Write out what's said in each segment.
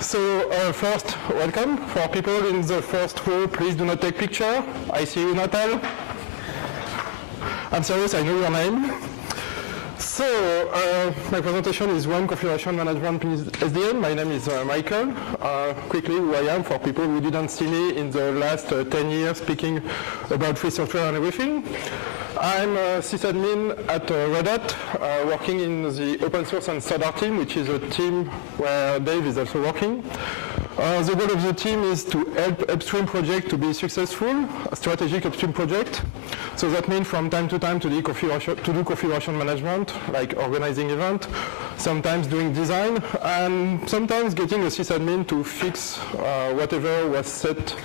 So first, welcome. For people in the first row, please do not take picture. I see you, Natal. I'm serious, I know your name. So my presentation is RUM Configuration Management SDN. My name is Michael. Quickly, who I am for people who didn't see me in the last 10 years speaking about free software and everything. I'm a sysadmin at Red Hat, working in the open source and SODAR team, which is a team where Dave is also working. The goal of the team is to help upstream project to be successful, a strategic upstream project. So that means from time to time to do configuration management, like organizing event, sometimes doing design, and sometimes getting a sysadmin to fix whatever was set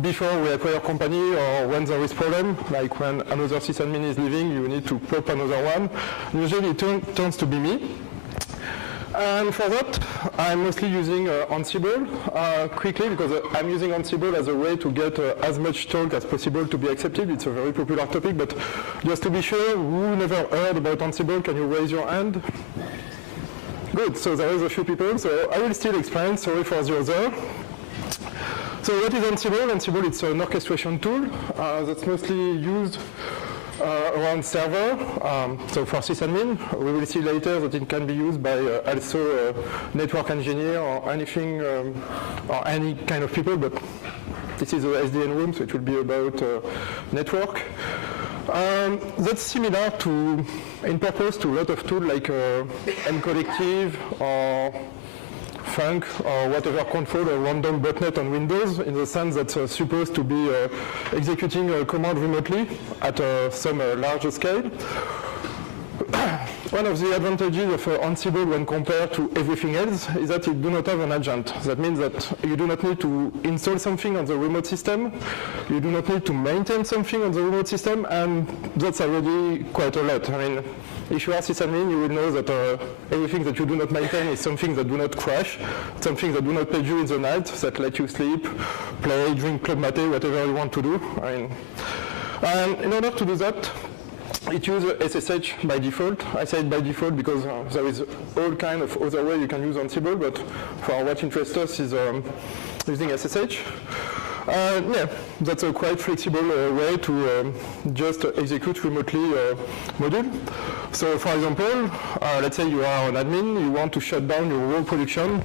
before we acquire a company or when there is problem, like when another sysadmin is leaving, you need to pop another one. Usually it turns to be me. And for that, I'm mostly using Ansible quickly because I'm using Ansible as a way to get as much talk as possible to be accepted. It's a very popular topic, but just to be sure, who never heard about Ansible, can you raise your hand? Good, so there is a few people, so I will still explain, sorry for the other. So what is Ansible? Ansible, it's an orchestration tool that's mostly used around server. So for sysadmin, we will see later that it can be used by also a network engineer or anything, or any kind of people, but this is a SDN room, so it will be about network. That's similar to, in purpose, to a lot of tools like mCollective or Func or whatever control a random botnet on Windows, in the sense that it's supposed to be executing a command remotely at some larger scale. One of the advantages of Ansible when compared to everything else is that you do not have an agent. That means that you do not need to install something on the remote system, you do not need to maintain something on the remote system, and that's already quite a lot. I mean, if you are sysadmin, you will know that everything that you do not maintain is something that do not crash, something that do not page you in the night, that let you sleep, play, drink club mate, whatever you want to do. I mean, and in order to do that, it uses SSH by default. I say it by default because there is all kind of other way you can use Ansible, but for what interests us is using SSH. Yeah, that's a quite flexible way to just execute remotely module. So for example, let's say you are an admin, you want to shut down your whole production,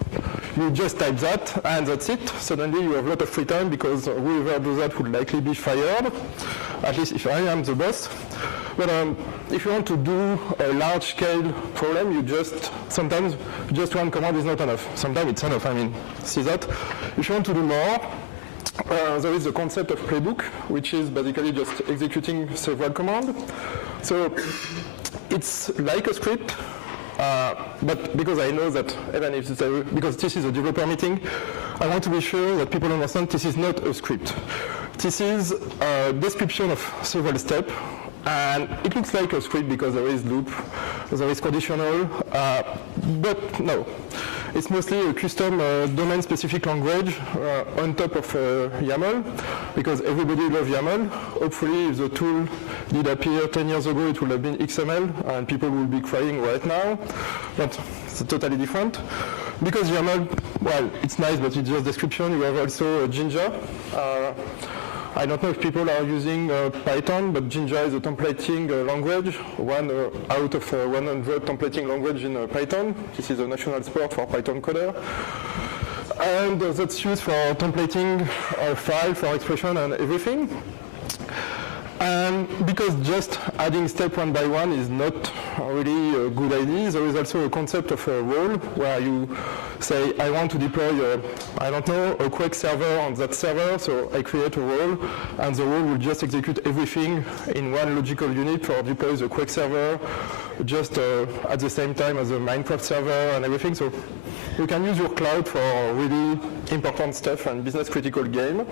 you just type that and that's it. Suddenly you have a lot of free time because whoever does that would likely be fired, at least if I am the boss. But if you want to do a large-scale problem, you just, sometimes just one command is not enough. Sometimes it's enough, I mean, see that? If you want to do more, there is the concept of playbook, which is basically just executing several commands. So it's like a script, but because I know that even if it's because this is a developer meeting, I want to be sure that people understand this is not a script. This is a description of several steps. And it looks like a script because there is loop, there is conditional, but no. It's mostly a custom domain-specific language on top of YAML, because everybody loves YAML. Hopefully, if the tool did appear 10 years ago, it would have been XML, and people will be crying right now, but it's totally different. Because YAML, well, it's nice, but it's just description. You have also Jinja. I don't know if people are using Python, but Jinja is a templating language, one out of 100 templating language in Python. This is a national sport for Python coder. And that's used for templating file, for expression and everything. And because just adding step one by one is not really a good idea, there is also a concept of a role where you say, I want to deploy, I don't know, a Quake server on that server, so I create a role, and the role will just execute everything in one logical unit for deploy the Quake server, just at the same time as the Minecraft server and everything. So you can use your cloud for really important stuff and business critical game.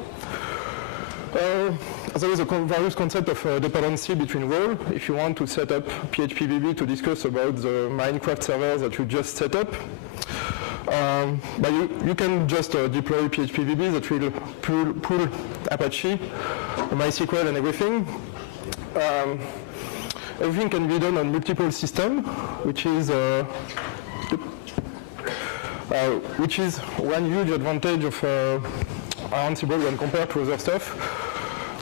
There is a various concept of dependency between roles. If you want to set up PHPBB to discuss about the Minecraft server that you just set up, but you can just deploy PHPBB that will pull Apache, MySQL and everything. Everything can be done on multiple systems, which is which is one huge advantage of Ansible when compared to other stuff.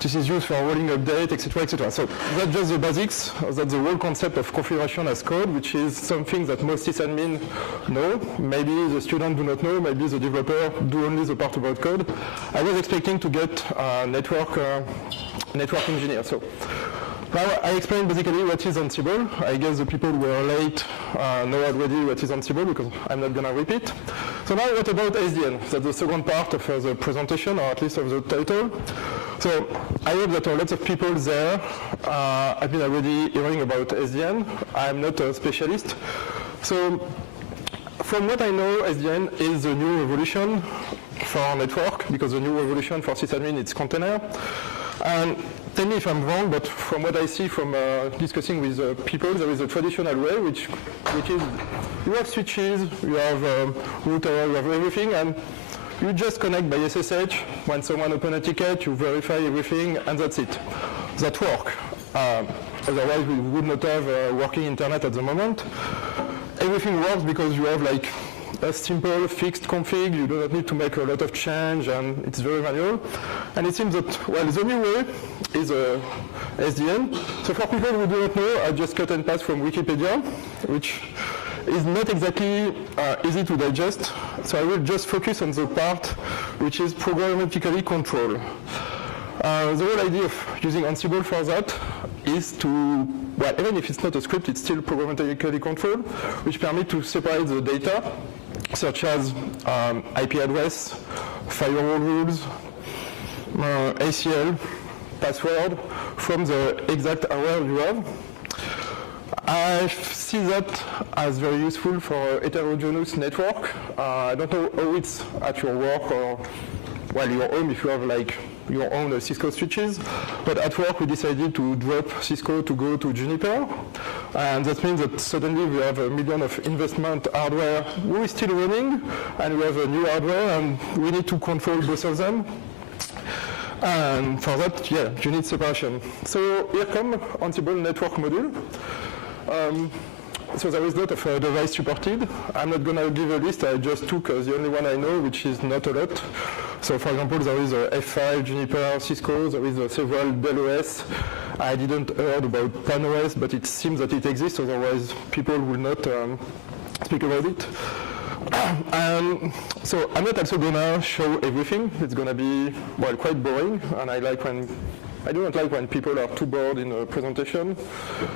This is used for rolling update, etc., etc. So that's just the basics. That's the whole concept of configuration as code, which is something that most sysadmin know. Maybe the student do not know. Maybe the developer do only the part about code. I was expecting to get a network engineer. So now I explained basically what is Ansible. I guess the people who are late know already what is Ansible because I'm not going to repeat. So now what about SDN? That's the second part of the presentation, or at least of the title. So I hope that lots of people there have been already hearing about SDN. I'm not a specialist. So from what I know, SDN is the new revolution for network, because the new revolution for sysadmin is container. And tell me if I'm wrong, but from what I see from discussing with people, there is a traditional way, which is you have switches, you have router, you have everything, and you just connect by SSH. When someone opens a ticket, you verify everything, and that's it. That works. Otherwise, we would not have working internet at the moment. Everything works because you have like a simple fixed config. You do not need to make a lot of change, and it's very manual. And it seems that, well, the new way is SDN. So for people who do not know, I just cut and paste from Wikipedia, which is not exactly easy to digest. So I will just focus on the part which is programmatically controlled. The whole idea of using Ansible for that is to, well, even if it's not a script, it's still programmatically controlled, which permits to separate the data, such as IP address, firewall rules, ACL, password, from the exact hardware you have. I see that as very useful for heterogeneous network. I don't know how it's at your work or, well, your home if you have like your own Cisco switches, but at work we decided to drop Cisco to go to Juniper, and that means that suddenly we have $1 million of investment hardware who is still running, and we have a new hardware, and we need to control both of them. And for that, yeah, you need separation. So here comes Ansible network module. So there is a lot of device supported. I'm not going to give a list. I just took the only one I know, which is not a lot. So for example, there is a F5, Juniper, Cisco. There is several Dell OS. I didn't heard about Pan OS, but it seems that it exists. Otherwise, people will not speak about it. So I'm not also going to show everything. It's going to be, well, quite boring, and I do not like when people are too bored in a presentation.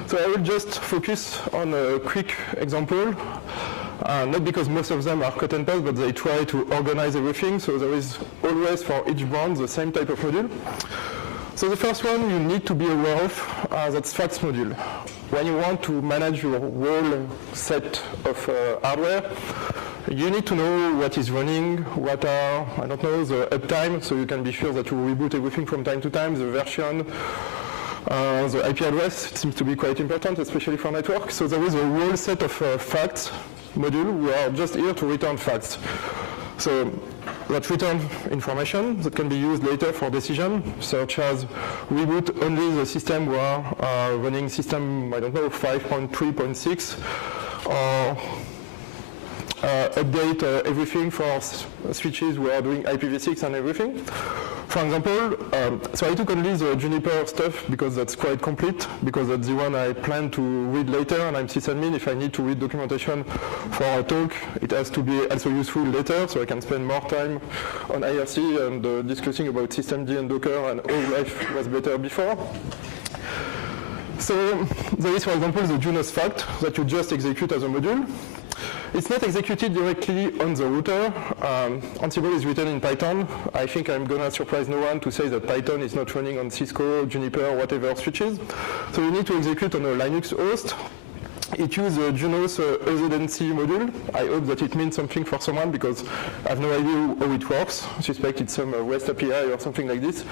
So I will just focus on a quick example, not because most of them are cut and paste, but they try to organize everything. So there is always for each brand the same type of module. So the first one you need to be aware of, that's FACTS module. When you want to manage your whole set of hardware, you need to know what is running, what are, I don't know, the uptime, so you can be sure that you reboot everything from time to time, the version, the IP address. It seems to be quite important, especially for network. So there is a whole set of FACTS module. We are just here to return facts. So that return information that can be used later for decision, such as reboot only the system we are running system, I don't know, 5.3.6, or update everything for switches we are doing IPv6 and everything. For example, so I took only the Juniper stuff because that's quite complete, because that's the one I plan to read later, and I'm sysadmin. If I need to read documentation for a talk, it has to be also useful later, so I can spend more time on IRC and discussing about systemd and Docker and how life was better before. So there is, for example, the Junos fact that you just execute as a module. It's not executed directly on the router. Ansible is written in Python. I think I'm going to surprise no one to say that Python is not running on Cisco, Juniper, or whatever switches. So you need to execute on a Linux host. It uses a Junos OZNC module. I hope that it means something for someone because I have no idea how it works. I suspect it's some REST API or something like this.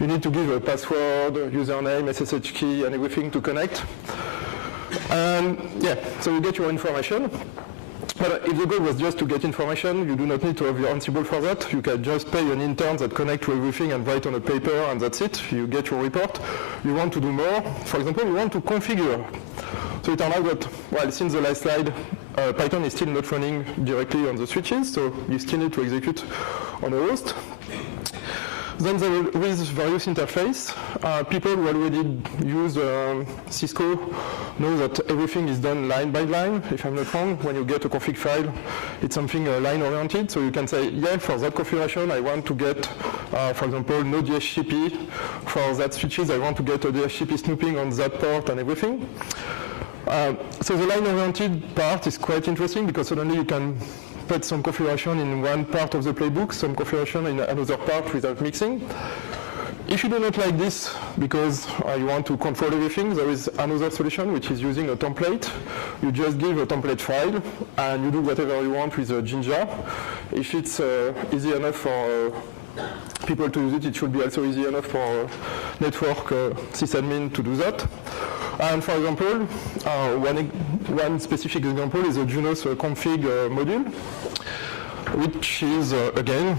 You need to give a password, username, SSH key, and everything to connect. Yeah, so you get your information. But if the goal was just to get information, you do not need to have your Ansible for that. You can just pay an intern that connects to everything and write on a paper, and that's it. You get your report. You want to do more. For example, you want to configure. So it turned out that, well, since the last slide, Python is still not running directly on the switches, so you still need to execute on a host. Then there is various interface. People who already use Cisco know that everything is done line by line. If I'm not wrong, when you get a config file, it's something line-oriented. So you can say, yeah, for that configuration, I want to get, for example, no DHCP. For that switches, I want to get a DHCP snooping on that port and everything. So the line-oriented part is quite interesting because suddenly you can put some configuration in one part of the playbook, some configuration in another part without mixing. If you do not like this because you want to control everything, there is another solution which is using a template. You just give a template file and you do whatever you want with Jinja. If it's easy enough for people to use it, it should be also easy enough for network sysadmin to do that. And for example, one specific example is a Junos config module, which is, again,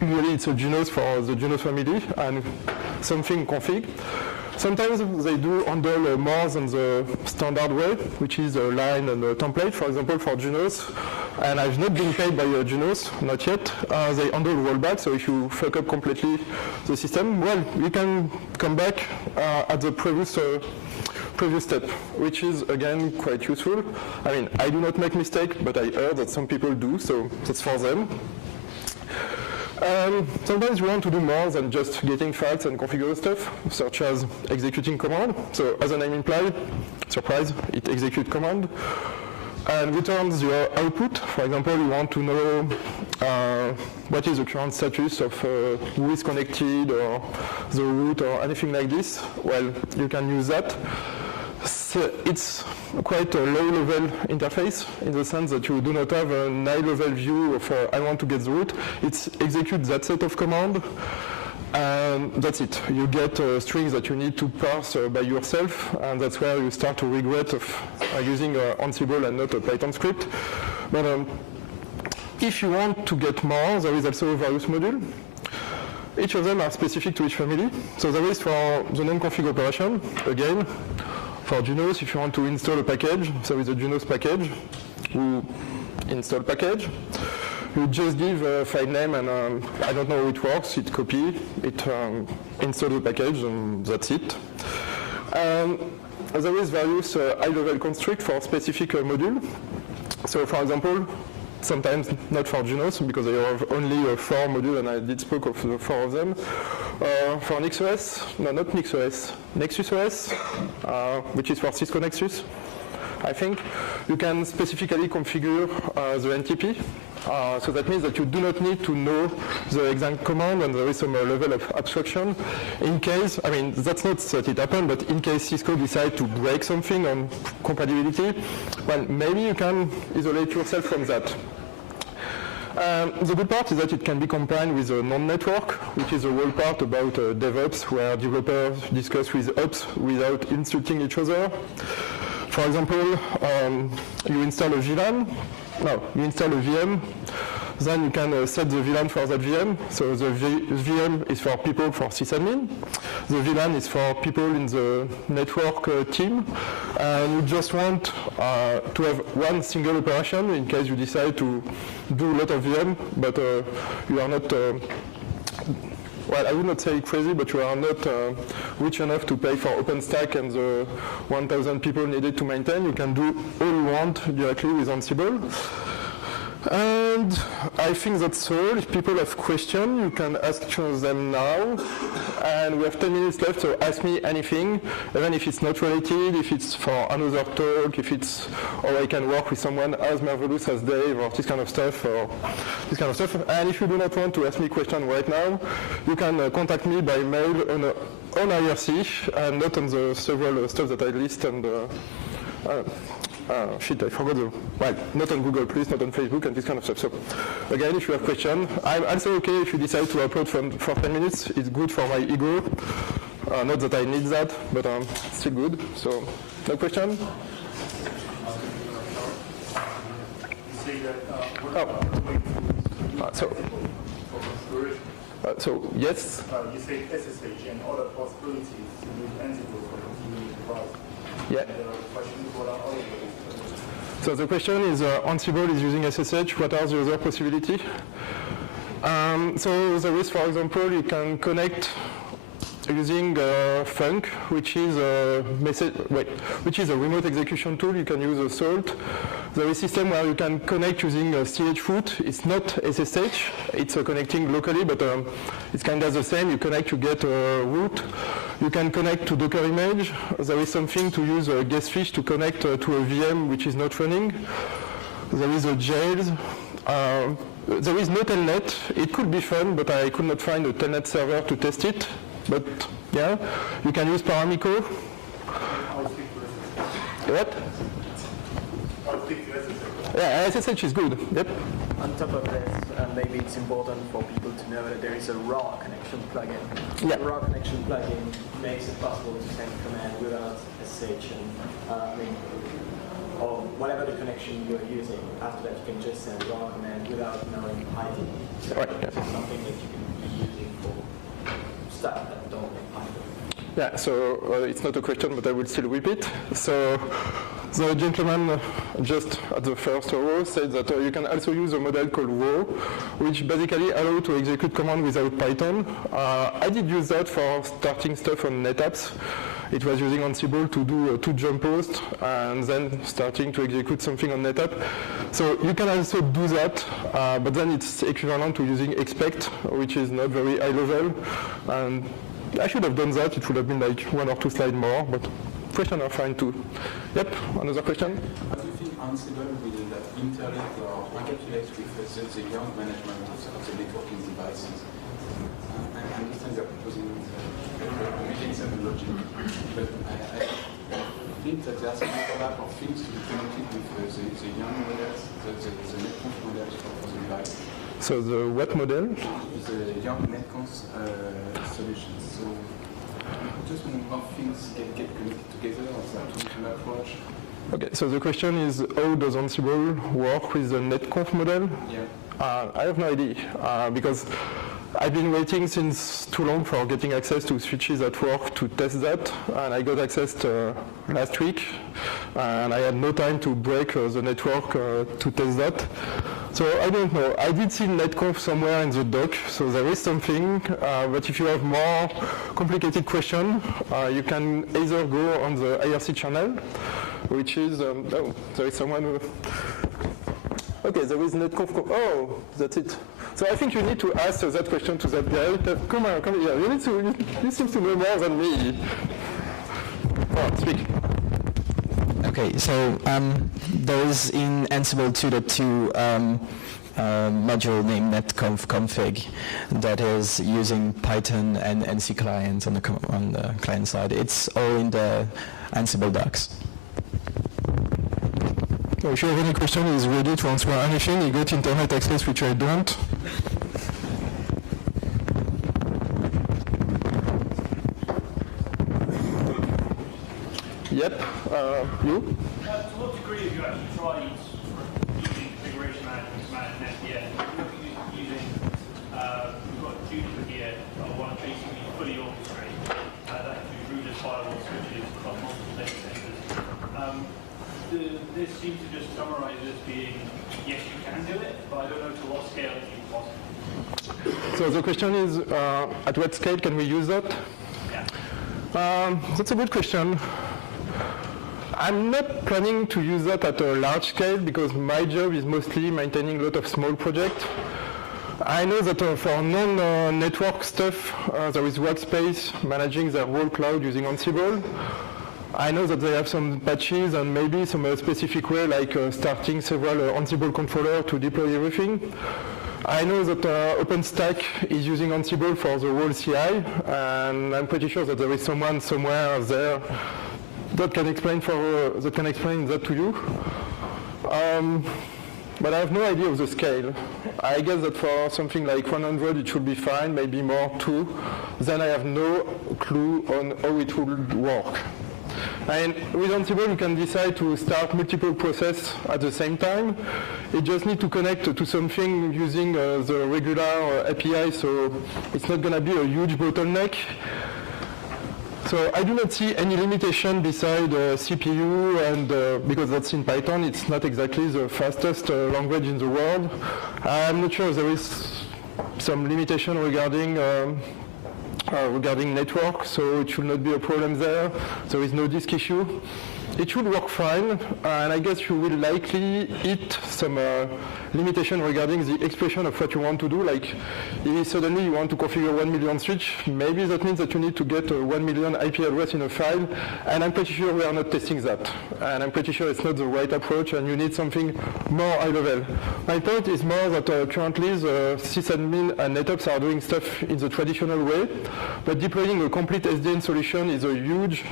usually it's a Junos for the Junos family and something config. Sometimes they do handle more than the standard way, which is a line and a template, for example, for Junos. And I've not been paid by Junos, not yet. They handle rollback, so if you fuck up completely the system, well, you can come back at the previous step, which is, again, quite useful. I mean, I do not make mistakes, but I heard that some people do, so that's for them. Sometimes you want to do more than just getting files and configure stuff, such as executing command. So as the name implies, surprise, it executes command and returns your output. For example, you want to know what is the current status of who is connected or the root or anything like this. Well, you can use that. So it's quite a low-level interface in the sense that you do not have a high-level view of I want to get the root. It executes that set of commands, and that's it. You get strings that you need to parse by yourself, and that's where you start to regret of using Ansible and not a Python script. But if you want to get more, there is also a various module. Each of them are specific to each family. So there is for the non-config operation, again, for Junos, if you want to install a package, there is a Junos package, you install package. You just give a file name and I don't know how it works, it copy, it installs the package and that's it. There is various high-level constraints for specific module. So for example, sometimes not for Junos because I have only 4 modules and I did spoke of the 4 of them. For NixOS, no, not NixOS, NexusOS, which is for Cisco Nexus, I think, you can specifically configure the NTP. So that means that you do not need to know the exact command and there is some level of abstraction. In case, I mean, that's not that it happened, but in case Cisco decide to break something on compatibility, well, maybe you can isolate yourself from that. The good part is that it can be combined with a non-network, which is a whole part about DevOps, where developers discuss with ops without insulting each other. For example, you install a VLAN. No, you install a VM. Then you can set the VLAN for that VM. So the VM is for people for sysadmin. The VLAN is for people in the network team. And you just want to have one single operation in case you decide to do a lot of VM, but you are not, well, I would not say crazy, but you are not rich enough to pay for OpenStack and the 1,000 people needed to maintain. You can do all you want directly with Ansible. And I think that's all. If people have questions, you can ask them now. And we have 10 minutes left, so ask me anything, even if it's not related, if it's for another talk, if it's, or I can work with someone as marvelous as Dave, or this kind of stuff, And if you do not want to ask me questions right now, you can contact me by mail on IRC, and not on the several stuff that I list and shit, I forgot the, well, not on Google, please, not on Facebook, and this kind of stuff. So, again, if you have questions, I'm also okay if you decide to upload for 10 minutes. It's good for my ego. Not that I need that, but still good. So, no question? So, yes? You say SSH and other possibilities with Ansible for continuing the process. Yeah. And there are questions what are all of those? So the question is, Ansible is using SSH, what are the other possibilities? So there is, for example, you can connect using Func, which is a remote execution tool. You can use Salt. There is a system where you can connect using chroot. It's not SSH. It's connecting locally, but it's kind of the same. You connect, you get a root. You can connect to Docker image. There is something to use Guestfish to connect to a VM which is not running. There is a Jails. There is no telnet. It could be fun, but I could not find a telnet server to test it. But yeah, you can use Paramico. What? Yeah, SSH is good. Yep. On top of this, maybe it's important for people to know that there is a raw connection plugin. Yeah. The raw connection plugin makes it possible to send command without SSH or whatever the connection you're using. After that, you can just send raw command without knowing ID. So right. It's something that you can be using for stuff that don't make ID. Yeah, so it's not a question, but I will still repeat. So the gentleman just at the first row said that you can also use a model called Row, which basically allows to execute command without Python. I did use that for starting stuff on NetApps. It was using Ansible to do 2 jump posts and then starting to execute something on NetApp. So you can also do that, but then it's equivalent to using expect, which is not very high level. And I should have done that. It would have been like 1 or 2 slides more, but questions are fine too. Yep, another question? How do you think Ansible will interlink or encapsulate with the young management of the networking devices? I understand you're proposing mechanism logic, but I think that there's some overlap of things to be connected with the young models, the netconf models for the device. So the what model? The young netconf solutions. So just how things get connected together, or that approach. Okay, so the question is, how does Ansible work with the netconf model? Yeah. I have no idea, because I've been waiting since too long for getting access to switches at work to test that, and I got access last week, and I had no time to break the network to test that. So I don't know. I did see netconf somewhere in the doc, so there is something, but if you have more complicated question, you can either go on the IRC channel, which is, oh, there is someone who, okay, there is netconf, oh, that's it. So I think you need to ask that question to that guy. Come on, come here. You seem to know more than me. Oh, speak. Okay, so there is in Ansible 2.2 module named netconf config that is using Python and NC client on the client side. It's all in the Ansible docs. So if you have any question, he's ready to answer anything. He got internet access, which I don't. Yep, you? To what degree have you actually tried using configuration management to manage an SDN? We've got Juniper here, one basically fully orchestrate that includes routers, firewall switches, across multiple data centers. This seems to just summarize as being, yes, you can do it, but I don't know to what scale it's even possible. So the question is, at what scale can we use that? Yeah. That's a good question. I'm not planning to use that at a large scale because my job is mostly maintaining a lot of small projects. I know that for non-network stuff, there is Workspace managing their whole cloud using Ansible. I know that they have some patches and maybe some specific way like starting several Ansible controllers to deploy everything. I know that OpenStack is using Ansible for the whole CI, and I'm pretty sure that there is someone somewhere there that can explain that to you. But I have no idea of the scale. I guess that for something like 100 it should be fine, maybe more too. Then I have no clue on how it will work. And with Ansible you can decide to start multiple processes at the same time. You just need to connect to something using the regular API, so it's not going to be a huge bottleneck. So I do not see any limitation beside CPU, and because that's in Python, it's not exactly the fastest language in the world. I'm not sure if there is some limitation regarding network, so it should not be a problem there. There is no disk issue. It should work fine, and I guess you will likely hit some limitation regarding the expression of what you want to do. Like, if suddenly you want to configure 1 million switch, maybe that means that you need to get a 1 million IP address in a file, and I'm pretty sure we are not testing that. And I'm pretty sure it's not the right approach, and you need something more high level. My point is more that currently the sysadmin and NetOps are doing stuff in the traditional way, but deploying a complete SDN solution is a huge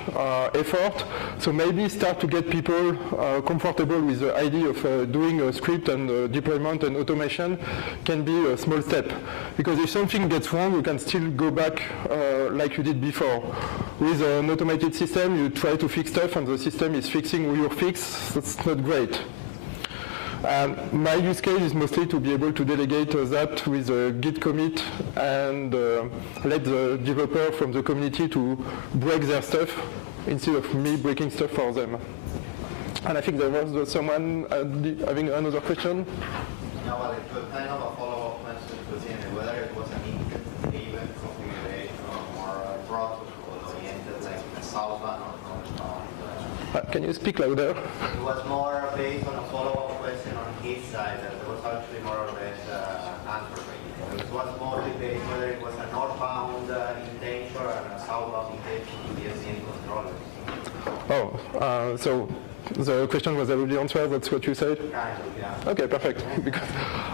effort. So maybe start to get people comfortable with the idea of doing a script and deployment and automation can be a small step. Because if something gets wrong, you can still go back like you did before. With an automated system, you try to fix stuff and the system is fixing your fix. That's not great. My use case is mostly to be able to delegate that with a Git commit and let the developer from the community to break their stuff instead of me breaking stuff for them. And I think there was someone having another question. Yeah, well, it was kind of a follow-up question to whether it was an event configuration or a protocol-oriented, like southbound or northbound. Can you speak louder? It was more based on a follow-up question on his side, and there was actually more or less answer. It was mostly based whether it was a northbound intention or a southbound intention to the SDN controllers. Oh, so the question was already answered, that's what you said? Kind of, yeah. Okay, perfect. Because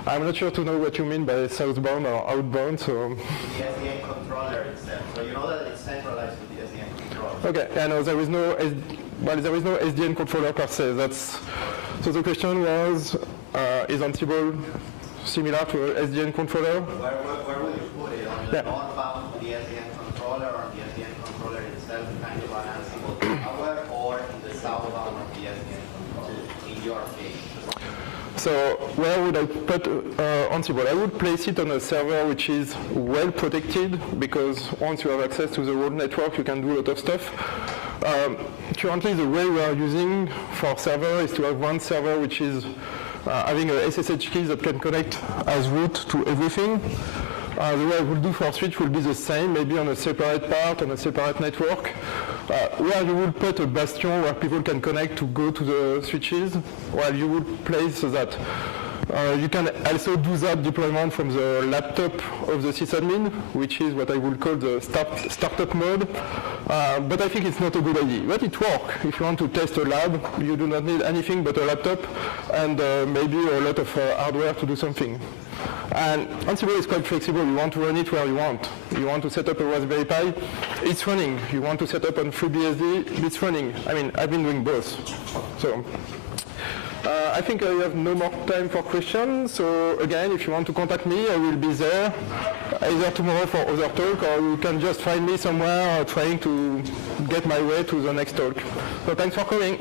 I'm not sure to know what you mean by southbound or outbound, so... The SDN controller itself. So you know that it's centralized with the SDN controller. Okay, and there is no SDN controller per se. So the question was, is Ansible similar to an SDN controller? Where would you put it? On the northbound to the SDN controller, or the SDN controller itself, kind of an Ansible tower, or in the southbound of the SDN controller, in your case? So where would I put Ansible? I would place it on a server which is well protected, because once you have access to the road network, you can do a lot of stuff. Currently, the way we are using for server is to have one server which is having a SSH key that can connect as root to everything. The way I would do for switch will be the same, maybe on a separate part, on a separate network, where you would put a bastion where people can connect to go to the switches, while you would place that. You can also do that deployment from the laptop of the sysadmin, which is what I would call the startup mode. But I think it's not a good idea. But it works. If you want to test a lab, you do not need anything but a laptop and maybe a lot of hardware to do something. And Ansible is quite flexible. You want to run it where you want. You want to set up a Raspberry Pi, it's running. You want to set up on FreeBSD, it's running. I mean, I've been doing both. So. I think I have no more time for questions, so again, if you want to contact me, I will be there, either tomorrow for other talk, or you can just find me somewhere trying to get my way to the next talk. So thanks for coming.